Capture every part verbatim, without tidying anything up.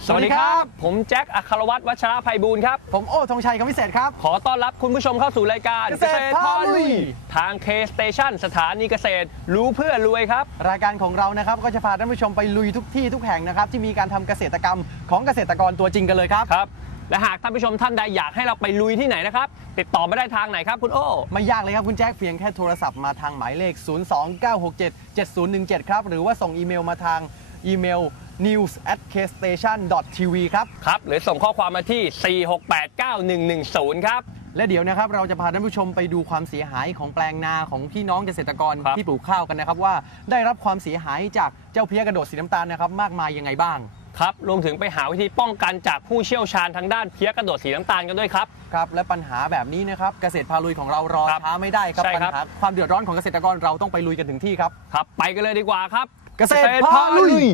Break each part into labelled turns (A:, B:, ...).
A: สวัสดีครับผมแจ็คอัครวัฒน์วัชระไพบูลย์ครับ
B: ผมโอ้ธงชัยคำวิเศษครับ
A: ขอต้อนรับคุณผู้ชมเข้าสู่รายการ
B: เกษตรพาลุย
A: ทาง K Station สถานีเกษตรรู้เพื่อรวยครับ
B: รายการของเรานะครับก็จะพาท่านผู้ชมไปลุยทุกที่ทุกแห่งนะครับที่มีการทำเกษตรกรรมของเกษตรกรตัวจริงกันเลยครับ
A: ครับและหากท่านผู้ชมท่านใดอยากให้เราไปลุยที่ไหนนะครับติดต่อมาได้ทางไหนครับคุณโอ้
B: ไม่ยากเลยครับคุณแจ็คเพียงแค่โทรศัพท์มาทางหมายเลขศูนย์ สอง เก้า หก เจ็ด เจ็ด ศูนย์ หนึ่ง เจ็ดครับหรือว่าส่งอีเมลมาทางอีเมล นิวส์ แอท เค สเตชัน ดอท ที วี ครับ
A: ครับหรือส่งข้อความมาที่สี่ หก แปด เก้า หนึ่ง หนึ่ง ศูนย์ครับ
B: และเดี๋ยวนะครับเราจะพาท่านผู้ชมไปดูความเสียหายของแปลงนาของพี่น้องเกษตรกรที่ปลูกข้าวกันนะครับว่าได้รับความเสียหายจากเจ้าเพลี้ยกระโดดสีน้ำตาลนะครับมากมายยังไงบ้าง
A: ครับรวมถึงไปหาวิธีป้องกันจากผู้เชี่ยวชาญทางด้านเพลี้ยกระโดดสีน้ำตาลกันด้วยครับ
B: ครับและปัญหาแบบนี้นะครับเกษตรพาลุยของเรารอช้าไม่ได้ครับปัญหาความเดือดร้อนของเกษตรกรเราต้องไปลุยกันถึงที่ครับ
A: ครับไปกันเลยดีกว่าครับ
B: เกษตรพาลุย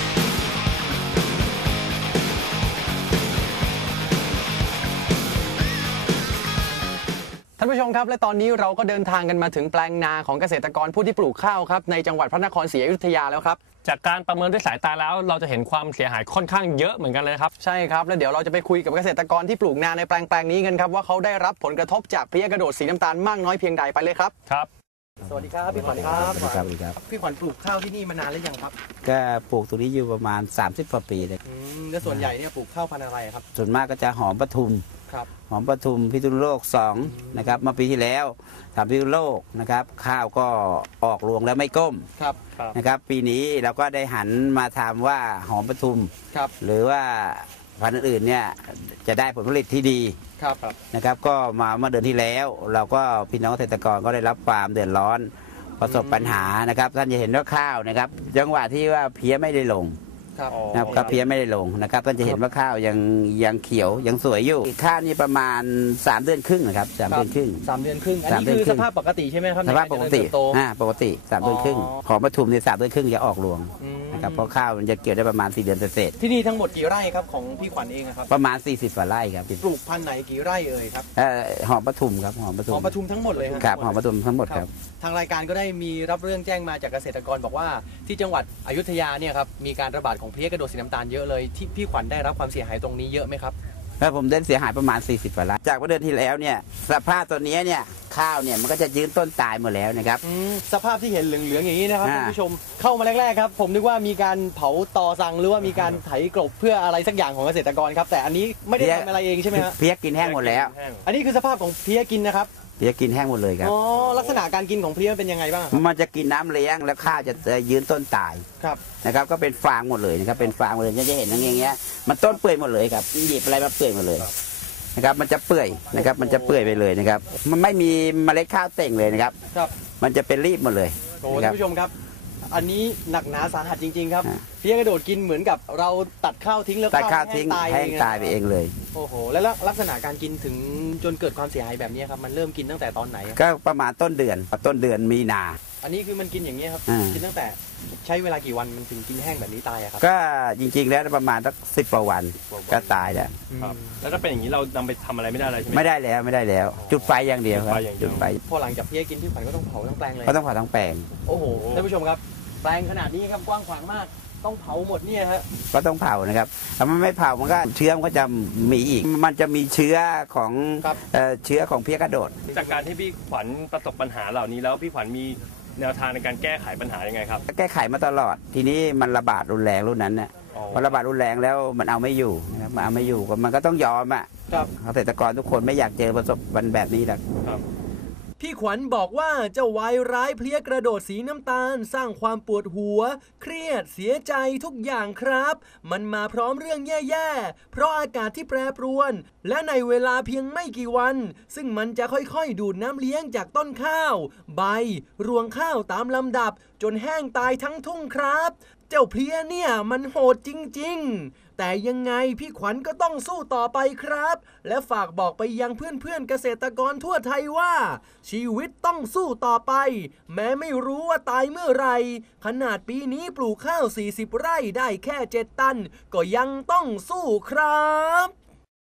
B: ท่านผู้ชมครับและตอนนี้เราก็เดินทางกันมาถึงแปลงนาของเกษตรกรผู้ที่ปลูกข้าวครับในจังหวัดพระนครศรีอยุธยาแล้วครับ
A: จากการประเมินด้วยสายตาแล้วเราจะเห็นความเสียหายค่อนข้างเยอะเหมือนกันเลยครับ
B: ใช่ครับแล้วเดี๋ยวเราจะไปคุยกับเกษตรกรที่ปลูกนาในแปลงแปลงนี้กันครับว่าเขาได้รับผลกระทบจากเพลี้ยกระโดดสีน้ำตาลมากน้อยเพียงใดไปเลยครับ
A: ครับ
B: สวัสดีครับพี่ขวัญครับ
C: สวัสดีครับครับ
B: พี่ขวัญปลูกข้าวที่นี่มานานหรือยังครับ
C: ก็ปลูกตรงนี้อยู่ประมาณสามสิบกว่าปีเลย
B: แล้วส่วนใหญ่เนี่ยปลูกข้าวพันธุ์อะไรครับ
C: ส่วนมากก็จะหอมปทุม
B: ครับ
C: หอมปทุมพิษณุโลกสองนะครับเมื่อปีที่แล้วทำพิษณุโลกนะครับข้าวก็ออกรวงแล้วไม่ก้ม
B: ครับ
C: นะครับปีนี้เราก็ได้หันมาทำว่าหอมปทุม
B: ครับ
C: หรือว่าพันธุ์อื่นเนี่ยจะได้ผลผลิตที่ดี
B: ครับ
C: นะครับก็มาเมื่อเดือนที่แล้วเราก็พี่น้องเกษตรกรก็ได้รับความเดือดร้อนประสบปัญหานะครับท่านจะเห็นว่าข้าวนะครับจังหวะที่ว่าเพี้ยไม่ได้ลงนะครับเพี้ยไม่ได้ลงนะครับท่านจะเห็นว่าข้าวยังยังเขียวยังสวยอยู่ข้าวนี่ประมาณสามเดือนครึ่งนะครับสามเดือนครึ่ง
B: สามเดือนครึ่งอันนี้คือสภาพปกติใช่ไหมครับ
C: สภาพปกติอ่าปกติสามเดือนครึ่งหอมปทุมในสามเดือนครึ่งจะออกรวงนะครับเพราะข้าวมันจะเกี่ยวได้ประมาณสี่เดือนเศษ
B: ที่นี่ทั้งหมดกี่ไร่ครับของพี่ขวัญเองครับ
C: ประมาณสี่สิบกว่าไร่ครับ
B: ปลูกพันธุ์ไหนกี่ไร่เอ่ยครับ
C: หอมปทุมครับหอมปทุม
B: หอมปทุมทั้งหมดเลย
C: ครับหอมปทุมทั้งหมดครับ
B: ทางรายการก็ได้มีรับเรื่องแจ้งมาจากเกษตรกรบอกว่าที่จังหวัดอยุธยาเนี่ยครับมีการระบาดของเพลี้ยกระโดดสีน้ำตาลเยอะเลยที่พี่ขวัญได้รับความเสียหายตรงนี้เยอะไหมครับ
C: แล้วผมได้เสียหายประมาณสี่สิบกว่าไร่จากเมื่อเดือนที่แล้วเนี่ยสภาพตัวนี้เนี่ยข้าวเนี่ยมันก็จะยืนต้นตายหมดแล้วนะครับ
B: สภาพที่เห็นเหลืองๆอย่างนี้นะครับท่านผู้ชมเข้ามาแรกๆครับผมนึกว่ามีการเผาตอสังหรือว่ามีการไถกลบเพื่ออะไรสักอย่างของเกษตรกรครับแต่อันนี้ไม่ได้ทำอะไรเองใช่ไหมครับ
C: เพี้ยกินแห้งหมดแล้ว
B: อันนี้คือสภาพของเพี้ยกินนะครับ
C: เพี้ยกินแห้งหมดเลยครับ
B: อ๋อลักษณะการกินของเพลี้ยเป็นยังไงบ้าง
C: มันจะกินน้ำเลี้ยงแล้วข้าวจะยืนต้นตาย
B: ครับ
C: นะครับก็เป็นฟางหมดเลยนะครับเป็นฟางหมดเลยจะเห็นอย่างเงี้ยมันต้นเปื่อยหมดเลยครับหยิบอะไรมาเปื่อยหมดเลยนะครับมันจะเปื่อยนะครับมันจะเปื่อยไปเลยนะครับมันไม่มีเมล็ดข้าวเต่งเลยนะครับ
B: ครับ
C: มันจะเป็นรีบหมดเลย
B: โอ้ท่านผู้ชมครับอันนี้หนักหนาสาหัสจริงๆครับเพลี้ยกระโดดกินเหมือนกับเราตัดข้าวทิ้งแล้ว
C: ตัดข้าวทิ้งแห้งตายไปเองเลย
B: โอ้โหแล้วลักษณะการกินถึงจนเกิดความเสียหายแบบนี้ครับมันเริ่มกินตั้งแต่ตอนไหน
C: ก็ประมาณต้นเดือนต้นเดือนมีนา
B: อันนี้คือมันกินอย่างนี้ครับกินตั้งแต่ใช้เวลากี่วันมันถึงกินแห้งแบบนี้ตายครับ
C: ก็จริงๆแล้วประมาณสักสิบกว่าวันก็ตายแล้ว
A: แล้วถ้าเป็นอย่างนี้เรานำไปทำอะไรไม่ได้เลยใช่ไหม
C: ไม่ได้แล้วไม่ได้แล้วจุดไฟอย่างเดียวครับจุดไฟ
B: พอหลังจากเพลี้ยกินพี่ขวัญก็ต้องเผาทั้งแปลงเลย
C: ก็ต้องเผาทั้งแปลง
B: โอ้โหท่านผู้ชมครับแปลงขนาดนี้ครับกว้างขวางมากต้องเผาหมดเนี่ยฮะ
C: ก็ต้องเผานะครับถ้ามันไม่เผามันก็เชื้อมันก็จะมีอีกมันจะมีเชื้อของเชื้อของเพลี้ยกระโดด
A: จากการที่พี่ขวัญประสบปัญหาเหล่านี้แล้วพี่ขวัญมีแนวทางในการแก้ไขปัญหายังไงครับ
C: แก้ไขมาตลอดทีนี้มันระบาดรุนแรงรุ่นนั้นเนี่ยพอระบาดรุนแรงแล้วมันเอาไม่อยู่นะครับมันเอาไม่อยู่มันก็ต้องยอมอ่ะเกษตรกรทุกคนไม่อยากเจอประสบปัญหาแบบนี้หรอก
B: พี่ขวัญบอกว่าเจ้าวายร้ายเพลี้ยกระโดดสีน้ำตาลสร้างความปวดหัวเครียดเสียใจทุกอย่างครับมันมาพร้อมเรื่องแย่ๆเพราะอากาศที่แปรปรวนและในเวลาเพียงไม่กี่วันซึ่งมันจะค่อยๆดูดน้ำเลี้ยงจากต้นข้าวใบรวงข้าวตามลำดับจนแห้งตายทั้งทุ่งครับเจ้าเพลี้ยเนี่ยมันโหดจริงๆแต่ยังไงพี่ขวัญก็ต้องสู้ต่อไปครับและฝากบอกไปยังเพื่อนๆเกษตรกรทั่วไทยว่าชีวิตต้องสู้ต่อไปแม้ไม่รู้ว่าตายเมื่อไรขนาดปีนี้ปลูกข้าวสี่สิบไร่ได้แค่เจ็ดตันก็ยังต้องสู้ครับ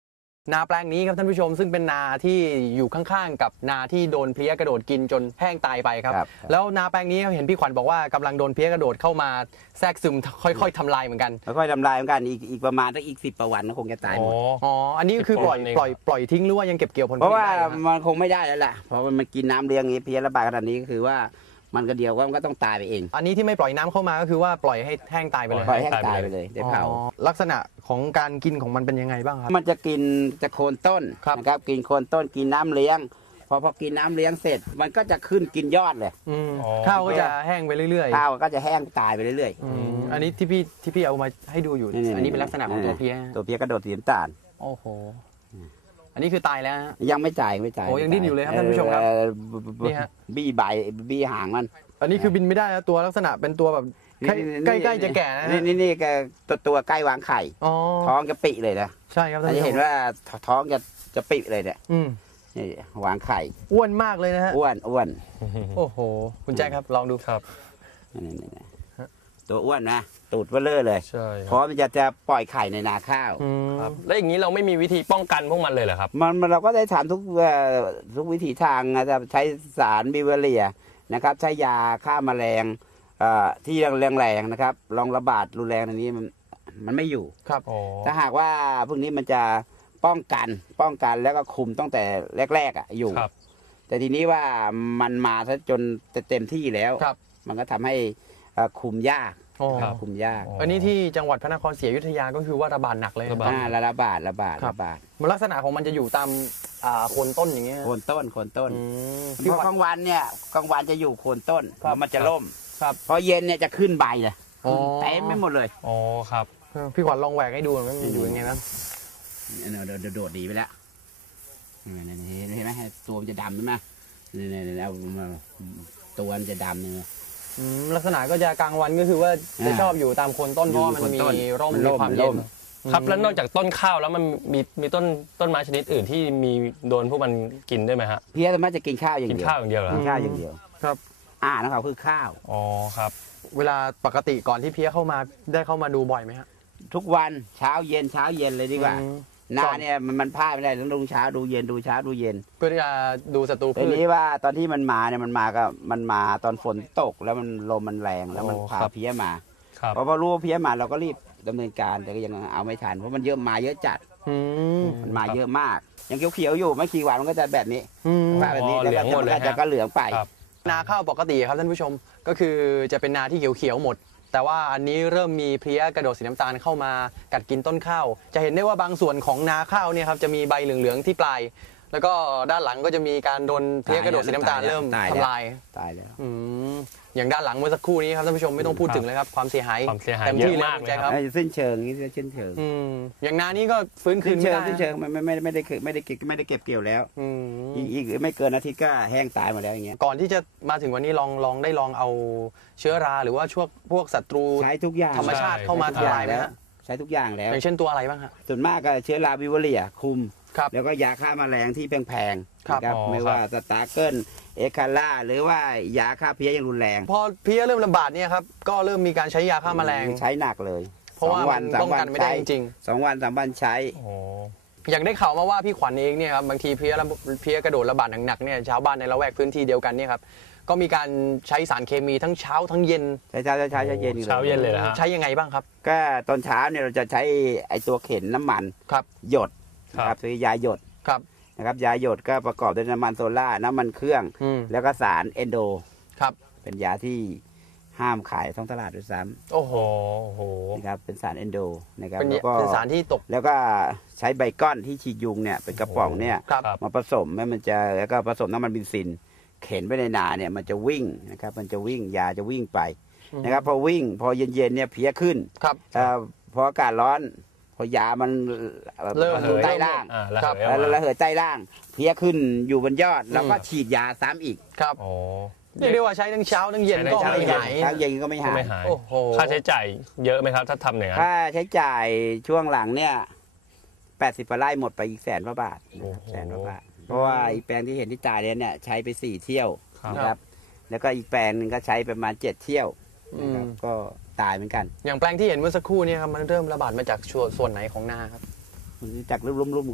D: นาแปลงนี้ครับท่านผู้ชมซึ่งเป็นนาที่อยู่ข้างๆกับนาที่โดนเพลี้ยกระโดดกินจนแห้งตายไปครับ
C: ครับ
D: แล้วนาแปลงนี้เห็นพี่ขวัญบอกว่ากำลังโดนเพลี้ยกระโดดเข้ามาแทรกซึมค่อยๆทำลายเหมือนกัน
C: ค่อยๆทำลายเหมือนกันอีกอีกประมาณสักอีกสิบประวันก็คงจะตายหมด
D: อ๋ออันนี้คือปล่อย
A: สิบ
D: ปล่อย
A: เอง
D: ปล่อยทิ้งหรือว่ายังเก็บเกี่ยวผลผ
C: เพ
D: ลิต
C: ราะว่า
D: ได้ครับ
C: มันคงไม่ได้แล้วล่ะเพราะมันกินน้ำเลี้ยงอย่างนี้เพี้ยระบาดขนาดนี้ก็คือว่ามันก็เดียวว่ามันก็ต้องตายไปเอง
D: อันนี้ที่ไม่ปล่อยน้ำเข้ามาก็คือว่าปล่อยให้แห้งตายไปเลย
C: ปล่อยให้ตายไปเลยได้เผา
D: อ๋อลักษณะของการกินของมันเป็นยังไงบ้างครับ
C: มันจะกินจะโคนต้น
D: ครับ
C: นะครับกินโคนต้นกินน้ำเลี้ยง พอพอกินน้ำเลี้ยงเสร็จ มันก็จะขึ้นกินยอดเลย
D: อืม
A: อ๋อ
D: ข้าวก็จะแห้งไปเรื่อยๆ
C: ข้าวก็จะแห้งตายไปเรื่อย
D: อืมอันนี้ที่พี่ที่พี่เอามาให้ดูอยู่
C: ๆนี่ๆ
D: อันนี้เป็นลักษณะของตัวเพี้ย
C: ตัวเพี้ยกระโดดสีน้ำตาล
D: โอ้โหอันนี้คือตายแล้วฮะ
C: ยังไม่จ่ายไม่จ่าย
D: โอ้ยังดิ้นอยู่เลยครับท่านผู้ชมครับ
C: เอ่อ
D: นี่ฮะ
C: บี้ใบบี้หางมัน
D: อันนี้คือบินไม่ได้นะตัวลักษณะเป็นตัวแบบใกล้ใกล้ใกล้จะแก่นะฮะ
C: นี่นี่นี่แกตัวตัวใกล้วางไข่
D: อ๋อ
C: ท้องจะปิเลยนะ
D: ใช่ครับท่า
C: อั
D: น
C: นนี้
D: ผู้ช
C: เห็
D: ม
C: นว่าท้องจะจะปิเลยเนี่ย
D: อืม
C: นี่วางไข่
D: อ้วนมากเลยนะฮะ
C: อ้วนอ้วน
D: โอ้โหคุณแจ็คครับลองดู
A: ครับ
C: นี่นี่นี่ตัวอ้วนนะตูดเบลเลอร์เลย
A: ใช่
C: เพราะมันจะจะปล่อยไข่ในนาข้าว
D: อืม
A: ครับแล้วอย่างนี้เราไม่มีวิธีป้องกันพวกมันเลยเหรอครับ
C: มันมันเราก็ได้ทำทุกเอ่อทุกวิถีทางนะครับใช้สารบิวเวอเรียนะครับ ใช้ยาฆ่าแมลงเอ่อที่แรงๆนะครับลองระบาดรุนแรงในนี้มันมันไม่อยู่
D: ครับ
A: อ๋อ
C: ถ้าหากว่าพวกนี้มันจะป้องกันป้องกันแล้วก็คุมตั้งแต่แรกๆอ่ะอยู่
A: ครับ
C: แต่ทีนี้ว่ามันมาซะจนเต็มที่แล้ว
D: ครับ
C: มันก็ทำให้เอ่อคุมยาก
D: โอ้
C: คุมยาก
A: อ๋อ
D: อันนี้ที่จังหวัดพระนครศรีอยุธยาก็คือว่าระบาดหนักเลย
A: ระบาด
C: อ่าระระบาดระบาด
D: ครับ
C: ระบาด
D: มันลักษณะของมันจะอยู่ตามอ่าโคนต้นอย่างเงี้ย
C: โคนต้นโคนต้น
D: อืม
C: เพราะกลางวันเนี่ยกลางวันจะอยู่โคนต้น
D: ครับ
C: แล้วมันจะล่ม
D: ครับ
C: พอเย็นเนี่ยจะขึ้นใบเลย
D: อ๋อ
C: เต็มไม่หมดเลย
A: อ๋อครับ
D: พี่ขวัญลองแหวกให้ดูหน่อยว่ามันอยู่ยังไงบ้าง
C: เนี่ยโดดโดดดีไปแล้วนี่นี่เห็นไหมตัวมันจะดำใช่ไหมนี่นี่นี่เอามาตัวมันจะดำเนี่ย
D: อืมลักษณะก็จะกลางวันก็คือว่าจะ
C: อ่า
D: ชอบอยู่ตามโคนต้นเพราะว่ามัน
C: อยู่โคนต้น
D: มีร่ม
C: มัน
D: มี
C: ร่ม
D: ความ
C: ร่
D: เย็น
C: ม
A: ครับแล้วนอกจากต้นข้าวแล้วมันมีมีต้นต้นไม้ชนิดอื่นที่มีโดนพวกมันกินได้ไหมฮะ
C: เพี้ยสามารถจะกินข้าวอย่าง
A: กิน
C: เดียว
A: ข้าวอย่างเดียวเหรอ
C: กินข้าวอย่างเดียว
D: ครับ
C: อ่าของเขาคือข้าว
A: อ๋อครับ
D: เวลาปกติก่อนที่เพี้ยเข้ามาได้เข้ามาดูบ่อยไหมฮะ
C: ทุกวันเช้าเย็นเช้าเย็นเลยดีกว่า
D: อืม
C: นาเนี่ยมันมันพลาดไม่ได้ต้องดูเช้าดูเย็นดูเช้าดูเย็น
D: เพื่อที่จะดูศัตรู
C: ที
D: พืช
C: นี้ว่าตอนที่มันมาเนี่ยมันมาก็มันมาตอนฝนตกแล้วมันลมมันแรงแล้วมัน
A: โอ้
C: พา
A: ครับ
C: เพี้ยมา
A: ครับ
C: พอพอรู้ว่าเพี้ยมาเราก็รีบดำเนินการแต่ก็ยังเอาไม่ทันเพราะมันเยอะมาเยอะจัด
D: อืม
C: มันมาเยอะมากยังเขียวๆอยู่ไม่กี่วันมันก็จะแบบนี้
D: อืม
C: ว่าแบบนี้
A: อ๋อ
C: แล้ว
A: เหลื
C: ก็
A: องหมดเลย
C: จะ
A: ฮะ
C: ก็เหลืองไป
A: ครับ
D: นาข้าวปกติครับท่านผู้ชมก็คือจะเป็นนาที่เขียวๆหมด แต่ว่าอันนี้เริ่มมีเพลี้ยกระโดดสีน้ำตาลเข้ามากัดกินต้นข้าวจะเห็นได้ว่าบางส่วนของนาข้าวเนี่ยครับจะมีใบเหลืองๆที่ปลาย แล้วก็ด้านหลังก็จะมีการโดนเพลี้ยกระโดดสีน้ำตาลเริ่ม
C: ตายแล้ว
D: ทำลาย
C: ตายแล้ว
D: อืมอย่างด้านหลังเมื่อสักครู่นี้ครับท่านผู้ชมไม่ต้องพูดถึงเลยครับความเสียหาย
A: ความเสียหาย
D: เต็มที่
A: เยอะ
D: แล้ว
A: มาก
D: คุณ
A: เลย
D: แจ๊ค
A: ค
D: ค
A: รั
D: รับ บ
C: ไอ้สิ้นเชิงนี่สิ้นเชิง
D: อืมอย่างนานี้ก็ฟื้นคื
C: สิ้
D: น
C: น
D: ไม่
C: เชิง
D: ได้
C: สิ้นเชิงไม่ไม่ไม่ไม่ได้ไม่ได้เก็บไม่ได้เก็บเกี่ยวแล้ว
D: อืม
C: อีกอีกไม่เกินอาทิตย์ก็แห้งตายหมดแล้วอย่างเงี้ย
D: ก่อนที่จะมาถึงวันนี้ลองลองได้ลองเอาเชื้อราหรือว่าช่วงพวกศัตรู
C: ใช้ทุกอย่าง
D: ธรรมชาติเข้ามา
C: ใช้ทุก
D: ทำลายไหม
C: แล้ว
D: ฮะ
C: ใช้ทุกอย่างแล้ว
D: อย่างเช่นตัวอะไรบ้างฮะ
C: ส่วนมากก็เชื้อราบิวเวอเรียคุม
D: ครับ
C: แล้วก็ยาฆ่าแมลงที่แพงๆ
D: ครับ
C: นะครับ
A: อ๋อ
C: ไม่ว่าสตาร์เกิลเอคาร่าหรือว่ายาฆ่าเพี้ยอย่างรุนแรง
D: พอเพลี้ยเริ่มระบาดเนี่ยครับก็เริ่มมีการใช้ยาฆ่าแมลง
C: ใช้หนักเลย
D: เพราะว่า
C: สองวั
D: มัน
C: สา
D: ป้องกันไม่ได้จริง
C: สองวันสามวันใช้
A: โอ้
D: ๆอย่างได้ข่าวมาว่าพี่ขวัญเองเนี่ยครับบางทีเพลี้ยระเพลี้ยกระโดดระบาดหนักๆเนี่ยชาวบ้านในละแวกพื้นที่เดียวกันเนี่ยครับก็มีการใช้สารเคมีทั้งเช้าทั้งเย็น
C: ใช้เช้าเช้าเช้าเย็น
A: เช้าเย็นเลยนะฮะ
D: ใช้ยังไงบ้างครับ
C: ก็ตอนเช้าเนี่ยเราจะใช้ไอตัวเข็นน้ำมัน
D: ครับ
C: หยด
A: ครับ
C: นะครับคือยาหยด
D: ครับ
C: นะครับยาหยดก็ประกอบด้วยน้ำมันโซล่าน้ำมันเครื่อง
D: อืม
C: แล้วก็สารเอนโด
D: ครับ
C: เป็นยาที่ห้ามขายท้องตลาดด้วยซ้
D: โอ้โห
A: โอ้โห
C: ำนะครับเป็นสารเอนโดนะครับ
D: เป็น
C: แล้วก็
D: เป็นสารที่ตก
C: แล้วก็ใช้ใบก้อนที่ฉีดยุงเนี่ยเป็นกระป๋องเนี่ย
D: ครับ
A: ครับ
C: มาผสมให้มันจะแล้วก็ผสมน้ำมันเบนซิน เข็นไปในนาเนี่ยมันจะวิ่งนะครับมันจะวิ่งยาจะวิ่งไปนะครับพอวิ่งพอเย็นๆเนี่ยเพลี้ยขึ้น
D: ครับ
C: เอ่อพออากาศร้อน พอยามัน
D: เริ่ม
C: อยู่ใต้ล่าง
A: อ่าแล้ว
D: ครับ
A: เหยออก
C: แล้ว
A: มา
C: ระเหยใต้ล่าง เพลี้ยขึ้นอยู่บนยอดแล้วก็ฉีดยาซ้ำอีก
D: ครับ
A: โอ้
D: เรียกได้ว่าใช้ทั้งเช้าทั้งเย็นก็
A: ใช้
D: ไม่
A: ทั้งเช้า
D: หาย
C: เช้าเย็นก็ไม่
A: ก็
C: หาย
A: ไม่หาย
D: โอ้โห
A: ค่าใช้จ่ายเยอะไหมครับ ถ้าทำอย่างนั้น
C: ค่าใช้จ่ายช่วงหลังเนี่ยแปดสิบไร่หมดไปอีกแสนกว่าบาท
A: โอ้โห
C: แสนกว่าบาท เพราะว่าอีกแปลงที่เห็นที่ตายเนี่ยใช้ไปสี่เที่ยว
A: ครับ
C: นะครับ แล้วก็อีกแปลงหนึงก็ใช้ประมาณเจ็ดเที่ยวนะครับ
D: อืม
C: ก็ตายเหมือนกัน
D: อย่างแปลงที่เห็นเมื่อสักครู่เนี่ยครับมันเริ่มระบาดมาจากส่วนส่วนไหนของนาครับ
C: จากรุ่มๆก่อน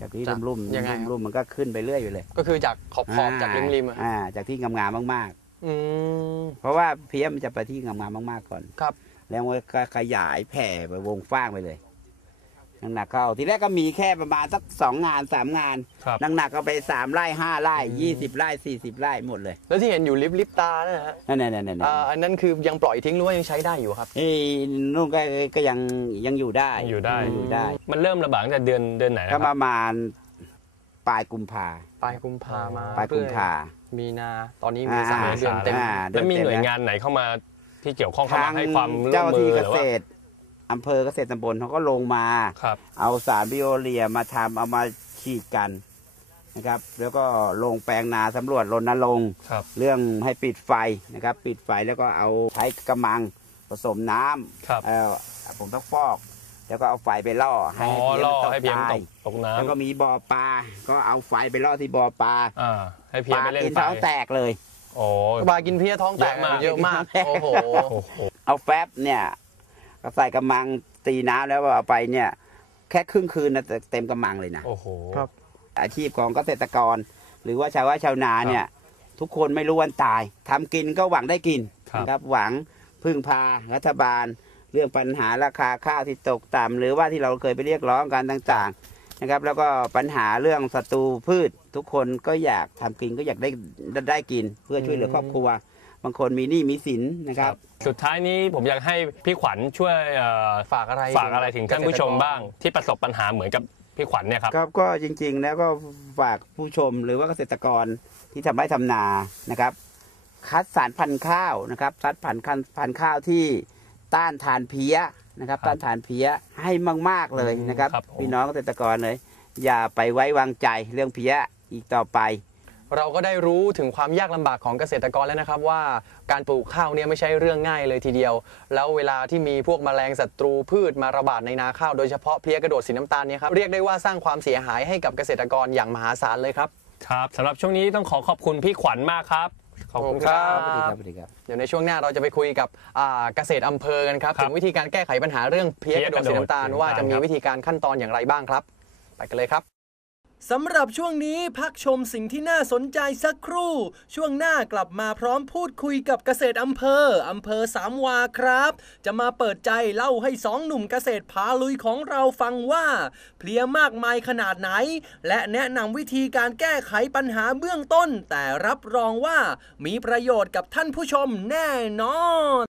C: จากที่
D: จาก
C: รุ่มๆ
D: ยังไงครับ
C: รุ่มๆมันก็ขึ้นไปเรื่อยอยู่เลย
D: ก็คือจากขอบขอบจากริมริมๆอะ
C: อ่าจากที่งามๆมาก
D: อืม
C: ๆ เพราะว่าเพี้ยมันจะไปที่งามๆมากๆก่อน
D: ครับ
C: แล้วมันก็ขยายแผ่ไปวงกว้างไปเลยหนักๆเข้าทีแรกก็มีแค่ประมาณสักสองงานสามงาน
A: ครับ
C: หนักๆก็ไปสามไร่ห้าไร่ยี่สิบไร่สี่สิบไร่หมดเลย
D: แล้วที่เห็นอยู่ลิฟต์ลิฟต์ตาเนี่ยนะฮะ
C: นั่นๆๆๆ
D: อ่าอันนั้นคือยังปล่อยทิ้งหรือว่ายังใช้ได้อยู่ครับ
C: ไอ้นู่นก็ก็ยังยังอยู่ได้
A: ยังอยู่ได้
C: งอยู่ได้
A: มันเริ่มระบาดตั้งแต่เดือนเดือนไหนนะ
C: ก็
A: ค
C: ป
A: รับ
C: ระมาณปลายกุมภา
D: ปลายกุมภามา
C: ปลายกุมภา
D: มีนา ตอนนี้มีสาม
C: อ่า
D: เดือนเต็ม
C: อ่า
A: แล้วมีหน่วย
C: เต็ม
A: งานไหนเข้ามาที่เกี่ยวข้องเข้า
C: ทาม
A: าง ให้ความร่ว
C: เจ้าม
A: มื
C: ที่
A: อ
C: เก
A: หรือ
C: ษ
A: ว่า
C: ตรอำเภอเกษตรตำบลเขาก็ลงมา
A: ครับ
C: เอาสารบิโอเรียมาทำเอามาฉีดกันนะครับ แล้วก็ลงแปลงนาสำรวจรณรงค์
A: ครับ
C: เรื่องให้ปิดไฟนะครับ ปิดไฟแล้วก็เอาใช้กระมังผสมน้ำ
A: ครับ
C: เอ่อผมต้องฟอก แล้วก็เอาไฟไปล่อให้
A: อ๋อ
C: เพี้ย
A: ล่อ
C: มัน
A: ให้เพี้ยน
C: ตา
A: ตกตกน้
C: แล้วก็มีบ่อปลาก็เอาไฟไปล่อที่บ่อปลา
A: ำอ่าให้เพี้ย
C: ป
A: น
C: ลา
A: ไปเล่น
C: กิน
A: ไฟ
C: ท้องแตกเลย
A: โอ้
D: ปลากินเพี้ยท้องแตก
A: เยอะมาก
D: เยอะมาก โอ้โห
A: โอ้โห
C: เอาแฟบเนี่ยก็ใส่กระมังตีน้ำแล้วเอาไปเนี่ย แค่ครึ่งคืนนะเต็มกระมังเลยนะ
A: โอ้โห
D: ครับ
C: อาชีพของเกษตรกร หรือว่าชาวไร่ชาวนาเนี่ย ทุกคนไม่รู้วันตายทำกินก็หวังได้กิน
A: ครับ
C: นะครับ หวังพึ่งพารัฐบาล เรื่องปัญหาราคาข้าวที่ตกต่ำหรือว่าที่เราเคยไปเรียกร้องกันต่างๆนะครับ แล้วก็ปัญหาเรื่องศัตรูพืช ทุกคนก็อยากทำกินก็อยากได้ได้กิน เพื่อช่วยเหลือครอบครัว บางคนมีหนี้มีสินนะครับ
A: สุดท้ายนี้ผมอยากให้พี่ขวัญช่วยเอ่อ
D: ฝากอะไร
A: ฝากอะไรถึงท่านผู้ชมบ้าง ที่ประสบปัญหาเหมือนกับพี่ขวัญเนี่ยครับ
C: ครับก็จริงๆแล้วก็ฝากผู้ชมหรือว่าเกษตรกรที่ทำไร่ทำนานะครับ คัดสารพันธุ์ข้าวนะครับคัดพันธุ์พันธุ์ข้าวที่ต้านทานเพี้ยนะครับ
A: ครับ
C: ต้านทานเพี้ยให้มากๆเลยนะครับ
A: ครับผม
C: พี่น้องเกษตรกรเลย อย่าไปไว้วางใจเรื่องเพี้ยอีกต่อไป
D: เราก็ได้รู้ถึงความยากลำบากของเกษตรกรแล้วนะครับว่าการปลูกข้าวเนี่ยไม่ใช่เรื่องง่ายเลยทีเดียว แล้วเวลาที่มีพวกแมลงศัตรูพืชมาระบาดในนาข้าวโดยเฉพาะเพลี้ยกระโดดสีน้ำตาลเนี่ยครับเรียกได้ว่าสร้างความเสียหายให้กับเกษตรกรอย่างมหาศาลเลยครับ
A: ครับสำหรับช่วงนี้ต้องขอขอบคุณพี่ขวัญมากครับ ขอบคุณครั
D: ครับ บ
C: สวัสดีครับสวัสดีครับ
D: เดี๋ยวในช่วงหน้าเราจะไปคุยกับอ่าเกษตรอำเภอกันครับ
A: ครับ
D: ถึงวิธีการแก้ไขปัญหาเรื่องเพลี้ยกระโดดสีน้ำตาล
A: เพลี้ยกระโดดสีน้ำตาล
D: ว่าจะมี
A: ครับ
D: วิธีการขั้นตอนอย่างไรบ้างครับ ไปกันเลยครับ
B: สำหรับช่วงนี้พักชมสิ่งที่น่าสนใจสักครู่ ช่วงหน้ากลับมาพร้อมพูดคุยกับเกษตรอำเภออำเภอสามวาครับ จะมาเปิดใจเล่าให้สองหนุ่มเกษตรพาลุยของเราฟังว่า เพลียมากมายขนาดไหน และแนะนำวิธีการแก้ไขปัญหาเบื้องต้น แต่รับรองว่ามีประโยชน์กับท่านผู้ชมแน่นอน